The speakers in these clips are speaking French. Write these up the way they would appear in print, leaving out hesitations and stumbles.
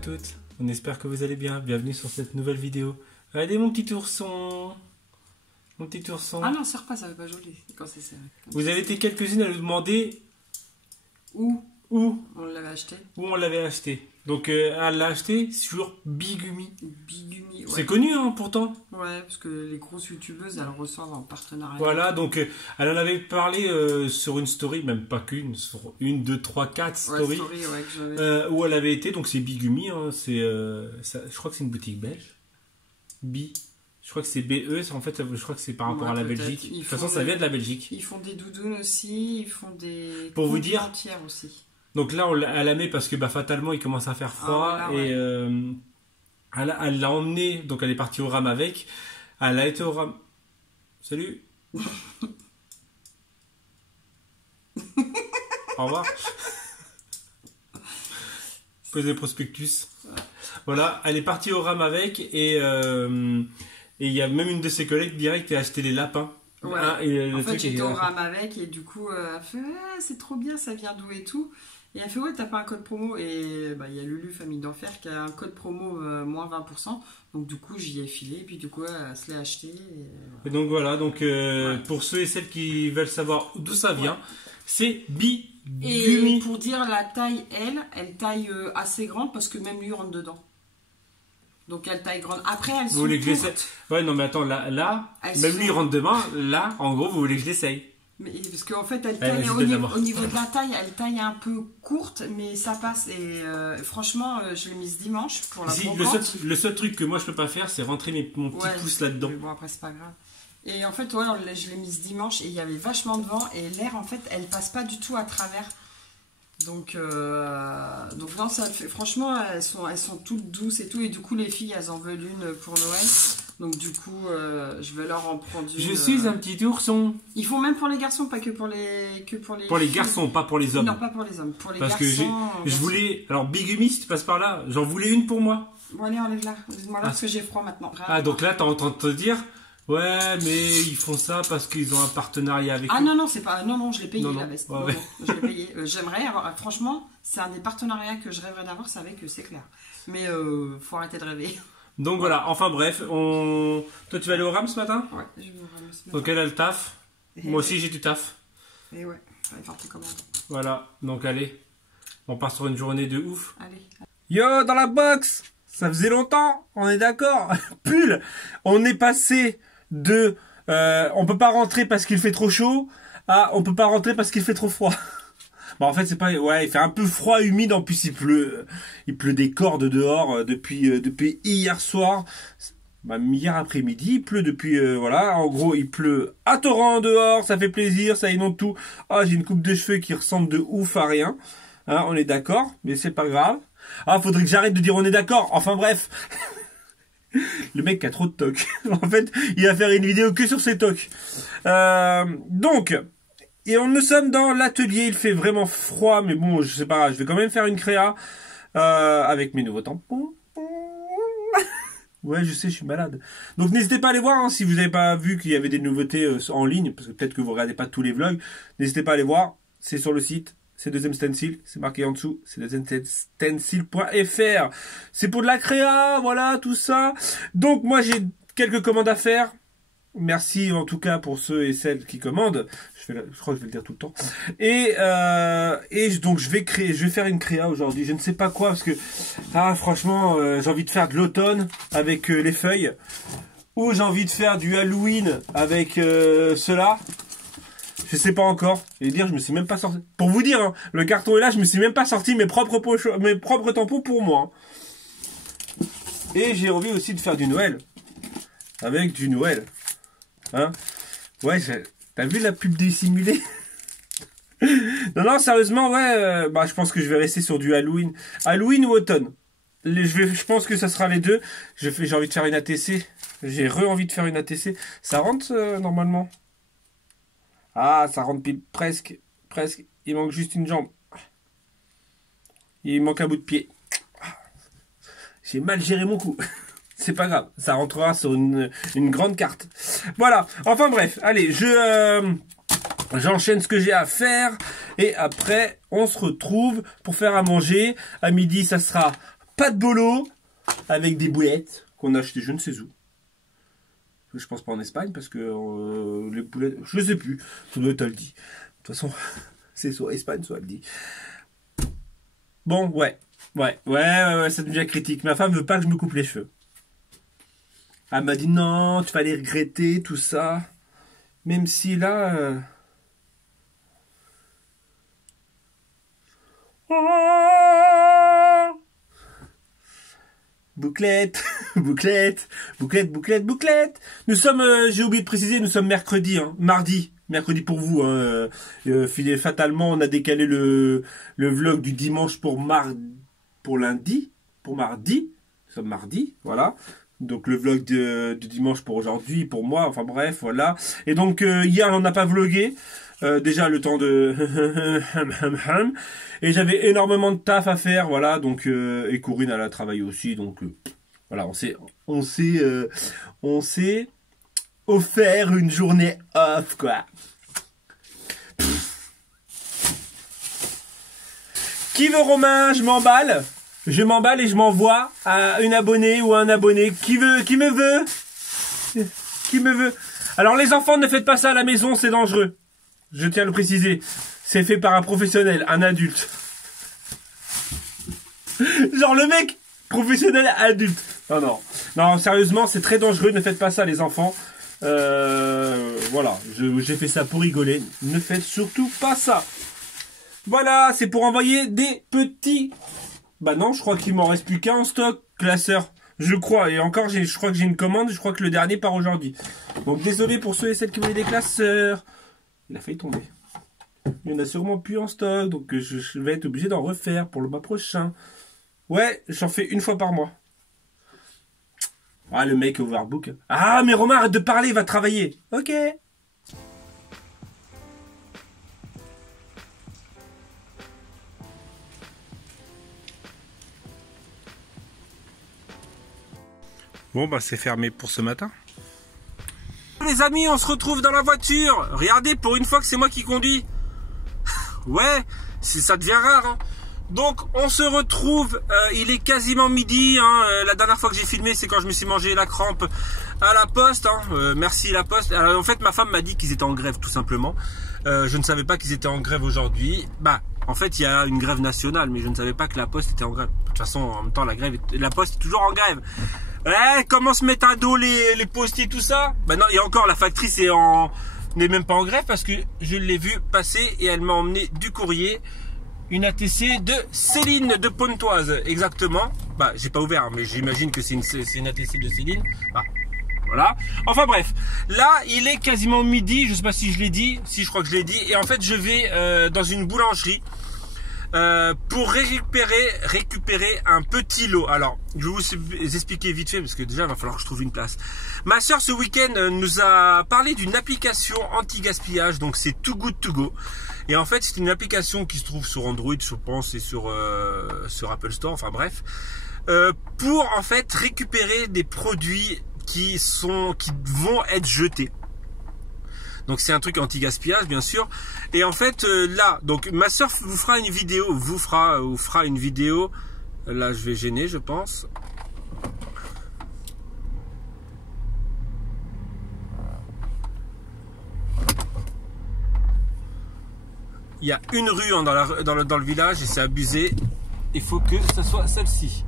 toutes, on espère que vous allez bien, bienvenue sur cette nouvelle vidéo. Allez mon petit ourson. Mon petit ourson. Ah non, serre pas, ça va pas joli quand c'est serré. Vous avez été quelques-unes à nous demander où on l'avait acheté. Où on l'avait acheté. Donc elle l'a acheté sur Bigumi. Bigumi, ouais. C'est connu hein, pourtant. Ouais, parce que les grosses youtubeuses, elles reçoivent en partenariat. Voilà, donc elle en avait parlé sur une story, même pas qu'une, sur une, deux, trois, quatre stories. Ouais, story, ouais, où elle avait été, donc c'est Bigumi, hein, je crois que c'est une boutique belge. Je crois que c'est BE, en fait je crois que c'est par rapport à la Belgique. De toute façon ça vient de la Belgique. Ils font des doudounes aussi, ils font des pour vous dire entières aussi. Donc là elle la met parce que fatalement il commence à faire froid. Ah, voilà, et elle l'a emmené, donc elle est partie au RAM avec. Elle a été au RAM. Salut. Au revoir. Posez le prospectus. Voilà, elle est partie au RAM avec et il y a même une de ses collègues direct qui a acheté les lapins. Ouais. En fait, j'étais au RAM avec et du coup, elle fait c'est trop bien, ça vient d'où et tout. Et elle fait t'as pas un code promo. Et il y a Lulu Famille d'Enfer qui a un code promo moins 20%. Donc du coup, j'y ai filé et puis du coup, elle se l'est acheté. Et donc voilà, donc pour ceux et celles qui veulent savoir d'où ça vient, c'est Bigumi. Et pour dire la taille, elle taille assez grande parce que même lui rentre dedans. Donc elle taille grande. Après, elles sont courtes. Ouais, non mais attends, là même lui rentre demain. Là, en gros, vous voulez que je l'essaye. Mais parce qu'en fait, elle taille au niveau de la taille, elle taille un peu courte, mais ça passe. Et franchement, je l'ai mise dimanche pour la brocante. Le seul truc que moi je peux pas faire, c'est rentrer mon petit pouce là-dedans. Bon, après, c'est pas grave. Et en fait, je l'ai mise dimanche et il y avait vachement de vent et l'air, en fait, elle passe pas du tout à travers. Donc non, ça fait, franchement, elles sont toutes douces et tout. Et du coup, les filles, elles en veulent une pour Noël. Donc du coup, je vais leur en prendre une. Je suis un petit ourson. Ils font même pour les garçons, pas que pour les Pour les garçons, pas pour les hommes. Non, pas pour les hommes. Pour les garçons. Parce que je voulais. Alors Bigumi, si tu passes par là, j'en voulais une pour moi. Bon allez, enlève-la. Dis-moi là parce que j'ai froid maintenant. Ah donc là, t'es en train de te dire. Ouais, mais ils font ça parce qu'ils ont un partenariat avec. Ah non, c'est pas. Non, je l'ai payé la veste. Ouais. Non, je l'ai payé. J'aimerais avoir. Franchement, c'est un des partenariats que je rêverais d'avoir, c'est avec c'est clair. Mais faut arrêter de rêver. Donc voilà, enfin bref, Toi tu vas aller au RAM ce matin? Ouais, je vais au RAM ce matin. Donc elle a le taf. Moi aussi j'ai du taf. Et ouais, je vais faire tes commandes. Voilà, donc allez, on part sur une journée de ouf. Allez. Yo, dans la box! Ça faisait longtemps, on est d'accord? Pull! On est passé de on peut pas rentrer parce qu'il fait trop chaud à on peut pas rentrer parce qu'il fait trop froid. Bon, en fait, c'est pas. Ouais, il fait un peu froid, humide. En plus, il pleut des cordes dehors depuis hier soir. Hier après-midi, il pleut depuis. Voilà, en gros, il pleut à torrent dehors. Ça fait plaisir, ça inonde tout. Ah, j'ai une coupe de cheveux qui ressemble de ouf à rien. Hein, on est d'accord, mais c'est pas grave. Ah, faudrait que j'arrête de dire on est d'accord. Enfin bref. Le mec a trop de tocs. En fait, il va faire une vidéo que sur ses tocs. Donc. Et nous sommes dans l'atelier, il fait vraiment froid, mais bon, je sais pas, je vais quand même faire une créa avec mes nouveaux tampons. Ouais, je sais, je suis malade. Donc n'hésitez pas à aller voir, hein, si vous n'avez pas vu qu'il y avait des nouveautés en ligne, parce que peut-être que vous regardez pas tous les vlogs, n'hésitez pas à aller voir, c'est sur le site, c'est Deuxième Stencil, c'est marqué en dessous, c'est deuxiemestencil.fr. C'est pour de la créa, voilà, tout ça. Donc moi j'ai quelques commandes à faire. Merci en tout cas pour ceux et celles qui commandent. Je crois que je vais le dire tout le temps. Et donc je vais faire une créa aujourd'hui. Je ne sais pas quoi parce que franchement j'ai envie de faire de l'automne avec les feuilles, ou j'ai envie de faire du Halloween avec cela. Je sais pas encore. Et dire je me suis même pas sorti. Pour vous dire, hein, le carton est là. Je me suis même pas sorti mes propres tampons pour moi. Et j'ai envie aussi de faire du Noël avec du Noël. Hein? Ouais, t'as vu la pub dissimulée? Non, sérieusement, ouais, je pense que je vais rester sur du Halloween. Halloween ou automne? Je pense que ça sera les deux. J'ai envie de faire une ATC. J'ai envie de faire une ATC. Ça rentre, normalement? Ah, ça rentre pile, presque. Il manque juste une jambe. Il manque un bout de pied. J'ai mal géré mon coup. C'est pas grave, ça rentrera sur une grande carte. Voilà, enfin bref, allez, j'enchaîne ce que j'ai à faire. Et après, on se retrouve pour faire à manger. À midi, ça sera pâte bolo avec des boulettes qu'on a achetées je ne sais où. Je pense pas en Espagne parce que les boulettes, je sais plus, ça doit être Aldi. De toute façon, c'est soit Espagne, soit Aldi. Bon, ouais, ça devient critique. Ma femme veut pas que je me coupe les cheveux. Elle m'a dit non, tu vas les regretter, tout ça. Même si là... Bouclette, bouclette, bouclette, bouclette, bouclette. Nous sommes, j'ai oublié de préciser, nous sommes mercredi, hein, mardi pour vous. Hein, fatalement, on a décalé le vlog du dimanche pour lundi, pour mardi. Nous sommes mardi, voilà. Donc le vlog du dimanche pour aujourd'hui, pour moi, enfin bref, voilà. Et donc hier, on n'a pas vlogué. Déjà le temps de et j'avais énormément de taf à faire, voilà, donc et Corinne elle a travaillé aussi, donc voilà, on s'est offert une journée off, quoi. Qui veut Romain? Je m'emballe et je m'envoie à une abonnée ou à un abonné. Qui me veut? Alors les enfants, ne faites pas ça à la maison, c'est dangereux. Je tiens à le préciser. C'est fait par un professionnel, un adulte. Genre le mec, professionnel adulte. Non, sérieusement, c'est très dangereux. Ne faites pas ça, les enfants. Voilà, j'ai fait ça pour rigoler. Ne faites surtout pas ça. Voilà, c'est pour envoyer des petits... Bah non, je crois qu'il m'en reste plus qu'un en stock, classeur. Je crois. Et encore, je crois que j'ai une commande. Je crois que le dernier part aujourd'hui. Donc désolé pour ceux et celles qui voulaient des classeurs. Il a failli tomber. Il y en a sûrement plus en stock, donc je vais être obligé d'en refaire pour le mois prochain. Ouais, j'en fais une fois par mois. Ah, le mec overbook. Ah, mais Romain, arrête de parler, il va travailler. Ok. Bon, bah c'est fermé pour ce matin. Les amis, on se retrouve dans la voiture. Regardez, pour une fois que c'est moi qui conduis. Ouais, ça devient rare. Hein. Donc, on se retrouve. Il est quasiment midi. Hein. La dernière fois que j'ai filmé, c'est quand je me suis mangé la crampe à la poste. Hein. Merci la poste. Alors, en fait, ma femme m'a dit qu'ils étaient en grève, tout simplement. Je ne savais pas qu'ils étaient en grève aujourd'hui. Bah, en fait, il y a une grève nationale, mais je ne savais pas que la poste était en grève. De toute façon, en même temps, la poste est toujours en grève. Ouais, comment se mettre à dos les postiers, tout ça? Bah non, et encore, la factrice n'est même pas en grève parce que je l'ai vue passer et elle m'a emmené du courrier une ATC de Céline de Pontoise, exactement. Bah, j'ai pas ouvert, mais j'imagine que c'est une ATC de Céline. Bah, voilà. Enfin bref, là, il est quasiment midi, je sais pas si je l'ai dit, si je crois que je l'ai dit, et en fait, je vais dans une boulangerie. Pour récupérer un petit lot. Alors, je vais vous expliquer vite fait parce que déjà il va falloir que je trouve une place. Ma soeur ce week-end nous a parlé d'une application anti-gaspillage, donc c'est Too Good To Go. Et en fait, c'est une application qui se trouve sur Android, je pense, et sur Apple Store, enfin bref, pour en fait récupérer des produits qui vont être jetés. Donc c'est un truc anti-gaspillage bien sûr. Et en fait là, donc ma soeur vous fera une vidéo, vous fera une vidéo. Là je vais gêner je pense. Il y a une rue dans le village et c'est abusé. Il faut que ça soit celle-ci.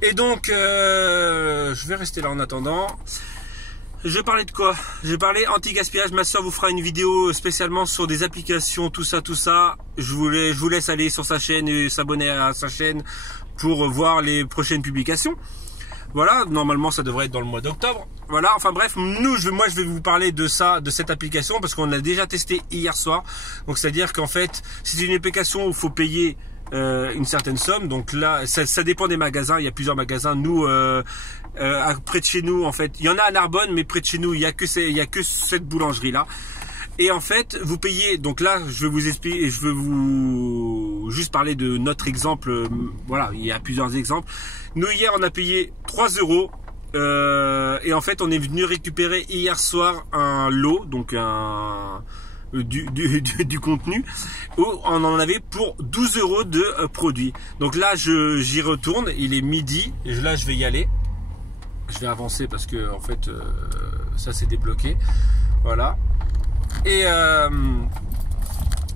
Et donc, je vais rester là en attendant. Je vais parler de quoi? Je vais parler anti-gaspillage. Ma soeur vous fera une vidéo spécialement sur des applications, tout ça. Je vous laisse aller sur sa chaîne et s'abonner à sa chaîne pour voir les prochaines publications. Voilà, normalement ça devrait être dans le mois d'octobre. Voilà, enfin bref, moi je vais vous parler de cette application parce qu'on l'a déjà testé hier soir. Donc c'est-à-dire qu'en fait, c'est une application où il faut payer une certaine somme. Donc là, ça dépend des magasins. Il y a plusieurs magasins. Nous, près de chez nous, en fait, il y en a à Narbonne, mais près de chez nous, il y a que cette boulangerie là. Et en fait, vous payez. Donc là, je vais vous expliquer. Je vais vous juste parler de notre exemple. Voilà, il y a plusieurs exemples. Nous hier, on a payé 3 € Et en fait, on est venu récupérer hier soir un lot, donc du contenu, où on en avait pour 12 € de produits. Donc là, j'y retourne, il est midi, et là je vais y aller. Je vais avancer parce que en fait, ça s'est débloqué. Voilà.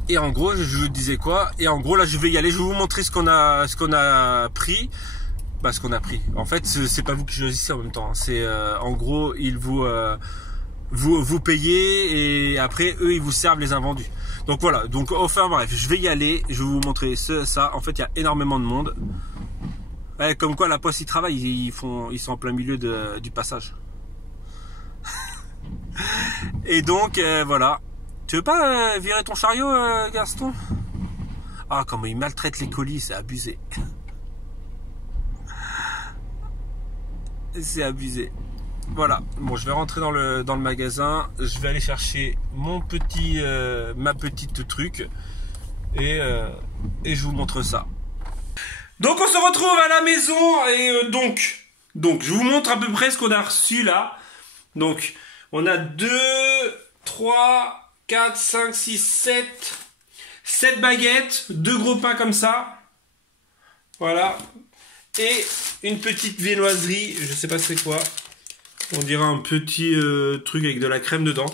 Et en gros, je vous disais quoi? Et en gros, là, je vais y aller. Je vais vous montrer ce qu'on a pris. Bah, ce qu'on a pris. En fait, c'est pas vous qui choisissez en même temps. C'est en gros, ils vous payez et après eux, ils vous servent les invendus. Donc voilà. Donc enfin bref, je vais y aller. Je vais vous montrer ça. En fait, il y a énormément de monde. Ouais, comme quoi, la Poste, ils travaillent. Ils sont en plein milieu du passage. Et donc voilà. Tu veux pas virer ton chariot, Gaston? Ah, comment il maltraite les colis, c'est abusé. C'est abusé. Voilà. Bon, je vais rentrer dans le magasin. Je vais aller chercher ma petite truc et je vous montre ça. Donc on se retrouve à la maison et donc je vous montre à peu près ce qu'on a reçu là. Donc on a 2, 3, 4, 5, 6, 7 baguettes, 2 gros pains comme ça. Voilà. Et une petite viennoiserie, je sais pas c'est quoi. On dirait un petit truc avec de la crème dedans.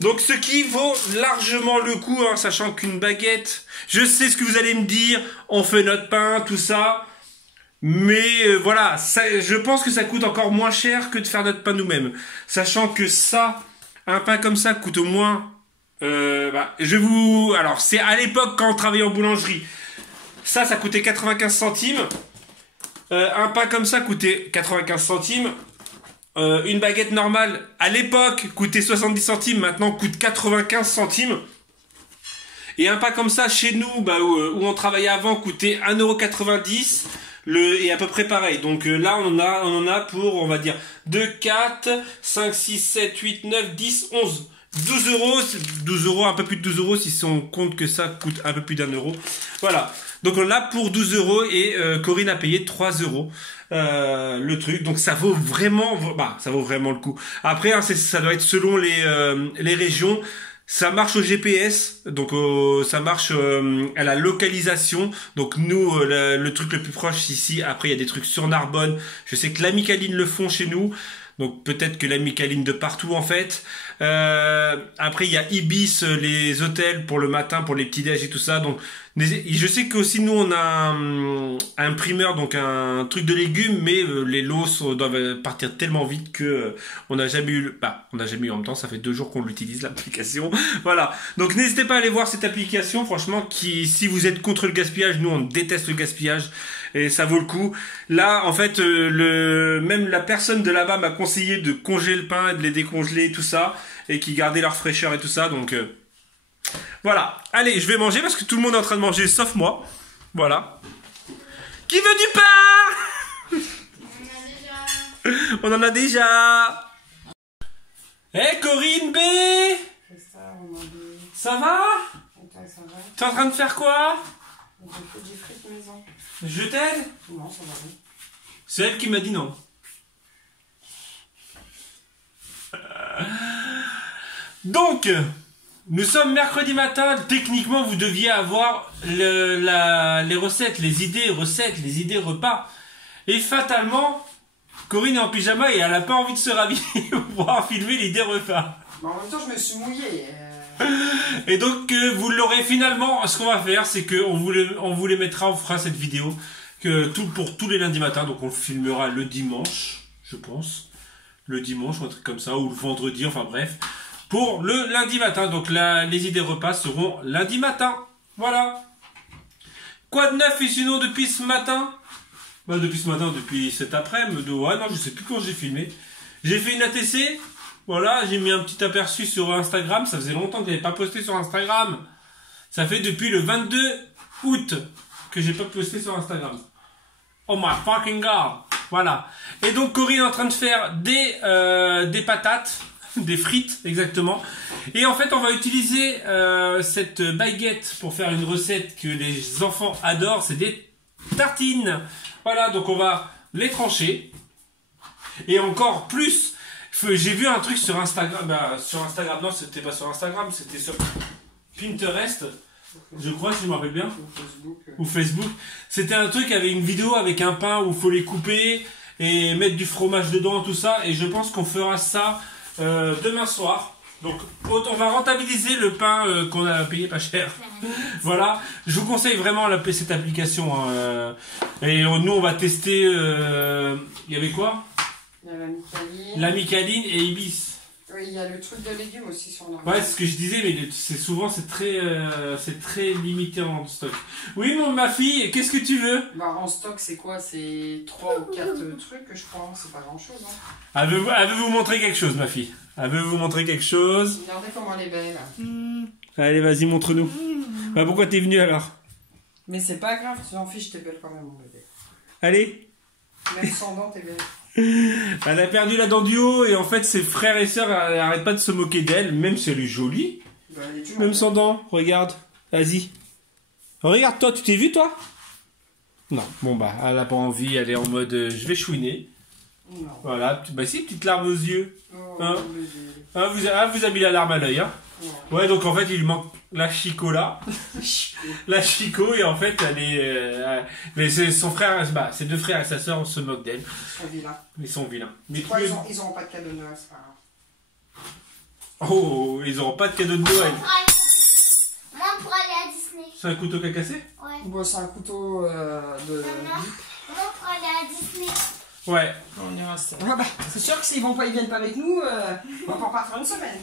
Donc ce qui vaut largement le coup, hein, sachant qu'une baguette, je sais ce que vous allez me dire, on fait notre pain, tout ça. Mais voilà, je pense que ça coûte encore moins cher que de faire notre pain nous-mêmes. Sachant que ça, un pain comme ça coûte au moins... alors c'est à l'époque quand on travaillait en boulangerie. Ça coûtait 95 centimes. Un pain comme ça coûtait 95 centimes. Une baguette normale, à l'époque, coûtait 70 centimes. Maintenant, coûte 95 centimes. Et un pain comme ça, chez nous, où on travaillait avant, coûtait 1,90 €. Et à peu près pareil. Donc là, on en a pour, on va dire, 2, 4, 5, 6, 7, 8, 9, 10, 11... 12 €, un peu plus de 12 € si on compte que ça coûte un peu plus d'1 €. Voilà. Donc on l'a pour 12 € et Corinne a payé 3 € le truc. Donc ça vaut vraiment, le coup. Après, hein, ça doit être selon les régions. Ça marche au GPS, donc ça marche à la localisation. Donc nous, le truc le plus proche ici. Après, il y a des trucs sur Narbonne. Je sais que la Micaline le font chez nous. Donc peut-être que la Micaline de partout en fait. Après il y a Ibis, les hôtels pour le matin, pour les petits déj et tout ça. Donc je sais qu'aussi nous on a un primeur, donc un truc de légumes, mais les lots doivent partir tellement vite que on n'a jamais eu, en même temps ça fait 2 jours qu'on l'utilise l'application. Voilà. Donc n'hésitez pas à aller voir cette application. Franchement, si vous êtes contre le gaspillage, nous on déteste le gaspillage. Et ça vaut le coup. Là, en fait, même la personne de là-bas m'a conseillé de congeler le pain, de les décongeler, tout ça, et qui gardaient leur fraîcheur et tout ça. Donc, voilà. Allez, je vais manger parce que tout le monde est en train de manger, sauf moi. Voilà. Qui veut du pain? On en a déjà. Eh, Corinne B. Ça va? T'es en train de faire quoi? J'ai fait des frites maison. Je t'aide? Non, ça va bien. C'est elle qui m'a dit non. Donc, nous sommes mercredi matin. Techniquement, vous deviez avoir les recettes, les idées idées repas. Et fatalement, Corinne est en pyjama et elle n'a pas envie de se rhabiller pour pouvoir filmer l'idée repas. Mais en même temps, je me suis mouillée. Et donc vous l'aurez finalement. Ce qu'on va faire, c'est que on vous les mettra, on fera cette vidéo pour tous les lundis matins. Donc on le filmera le dimanche, je pense, le dimanche ou un truc comme ça, ou le vendredi, enfin bref, pour le lundi matin. Donc les idées repas seront lundi matin. Voilà. Quoi de neuf et sinon depuis ce matin? Depuis cet après-midi. Ouais, non, je sais plus quand j'ai filmé. J'ai fait une ATC. Voilà, j'ai mis un petit aperçu sur Instagram. Ça faisait longtemps que je n'avais pas posté sur Instagram. Ça fait depuis le 22 août que j'ai pas posté sur Instagram. Oh my fucking god. Voilà. Et donc Corinne est en train de faire des patates, des frites exactement. Et en fait, on va utiliser cette baguette pour faire une recette que les enfants adorent. C'est des tartines. Voilà, donc on va les trancher. Et encore plus, j'ai vu un truc sur Instagram, non, c'était pas sur Instagram, c'était sur Pinterest, je crois, si je me rappelle bien, ou Facebook. C'était un truc avec une vidéo avec un pain où il faut les couper et mettre du fromage dedans, tout ça, et je pense qu'on fera ça demain soir. Donc on va rentabiliser le pain qu'on a payé pas cher. Voilà, je vous conseille vraiment cette application. Hein. Et nous on va tester. Il y avait quoi? Il y a la Micaline. La Micaline et Ibis. Oui, il y a le truc de légumes aussi sur le. Ouais, c'est ce que je disais, mais c'est très limité en stock. Oui, ma fille, qu'est-ce que tu veux? Bah, en stock, c'est quoi? C'est 3 ou 4 trucs, je crois. C'est pas grand-chose. Hein. Elle veut vous montrer quelque chose, ma fille. Elle veut vous montrer quelque chose. Regardez comment elle est belle. Allez, vas-y, montre-nous. Bah, pourquoi t'es venue alors? Mais c'est pas grave, tu t'en fiches, t'es belle quand même, mon bébé. Allez. Même sans dents, t'es belle. Elle a perdu la dent du haut et en fait ses frères et sœurs n'arrêtent pas de se moquer d'elle, même si elle est jolie. Bah, elle est même sans dents, regarde. Vas-y. Regarde toi, tu t'es vu toi? Non, bon bah elle a pas envie, elle est en mode je vais chouiner. Non. Voilà, bah si, petite larme aux yeux. Oh, Hein vous avez mis la larme à l'œil, hein? Ouais, donc en fait il lui manque la Chico là. La Chico, et en fait elle est. Mais c'est son frère, bah, ses deux frères et sa sœur, on se moque d'elle. Ils sont vilains. Ils sont vilains. Mais Quoi, ils auront pas de cadeau de Noël, c'est pas grave. Oh, ils auront pas de cadeau de Noël. Moi, pour aller à Disney. C'est un couteau qu'a cassé? Ouais. Bon, c'est un couteau de. Moi, pour aller à Disney. Ouais. On ira ah bah, c'est sûr que s'ils viennent pas avec nous, on va pas partir une semaine.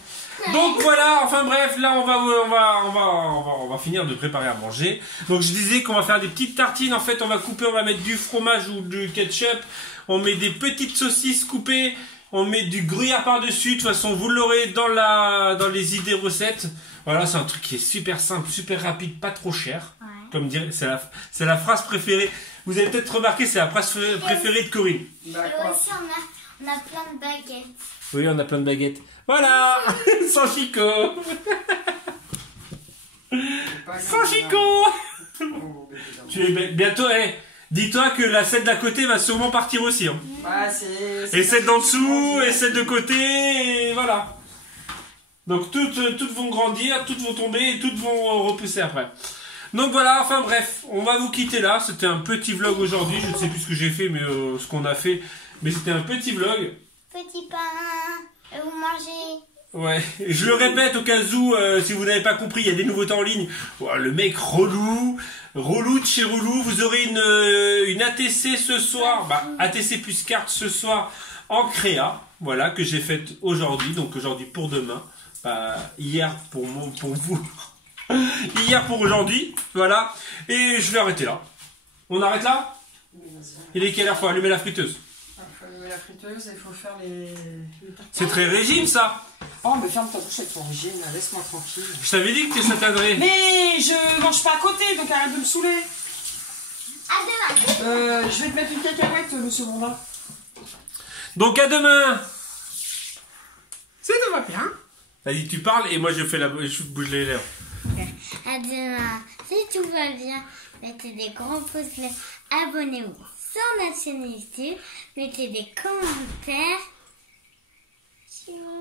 Donc voilà, enfin bref, là on va finir de préparer à manger. Donc je disais qu'on va faire des petites tartines. En fait, on va mettre du fromage ou du ketchup. On met des petites saucisses coupées. On met du gruyère par-dessus. De toute façon, vous l'aurez dans les idées recettes. Voilà, c'est un truc qui est super simple, super rapide, pas trop cher. Ouais. Comme dire, c'est la phrase préférée. Vous avez peut-être remarqué, c'est la phrase préférée de Corinne. Et aussi, on a plein de baguettes. Oui, on a plein de baguettes. Voilà. Sans Chico. Sans Chico. Tu es bientôt, dis-toi que la celle d'à côté va sûrement partir aussi. Hein. Bah, et celle d'en dessous, et celle de côté, et voilà. Donc toutes vont grandir, toutes vont tomber, et toutes vont repousser après. Donc voilà, enfin bref, on va vous quitter là. C'était un petit vlog aujourd'hui. Je ne sais plus ce que j'ai fait, mais ce qu'on a fait. Mais c'était un petit vlog. Petit pain, vous mangez. Ouais, je le répète au cas où, si vous n'avez pas compris, il y a des nouveautés en ligne. Oh, le mec relou de chez relou. Vous aurez une ATC ce soir, ATC plus carte ce soir en créa. Voilà, que j'ai faite aujourd'hui. Donc aujourd'hui pour demain. Hier pour vous. Hier pour aujourd'hui, voilà. Et je vais arrêter là. On arrête là? Il est quelle heure? Faut allumer la friteuse. Il faut allumer la friteuse et il faut faire les C'est très régime ça. Oh, mais ferme ta bouche avec ton régime, laisse-moi tranquille. Je t'avais dit que tu s'atteindrais. Mais je mange pas à côté, donc arrête de me saouler. À demain. Je vais te mettre une cacahuète, monsieur Bondin. Donc à demain. Ça te va bien? Vas-y, tu parles et moi je bouge les lèvres. À demain. Si tout va bien, mettez des grands pouces bleus. Abonnez-vous sur notre chaîne YouTube. Mettez des commentaires. Tchou.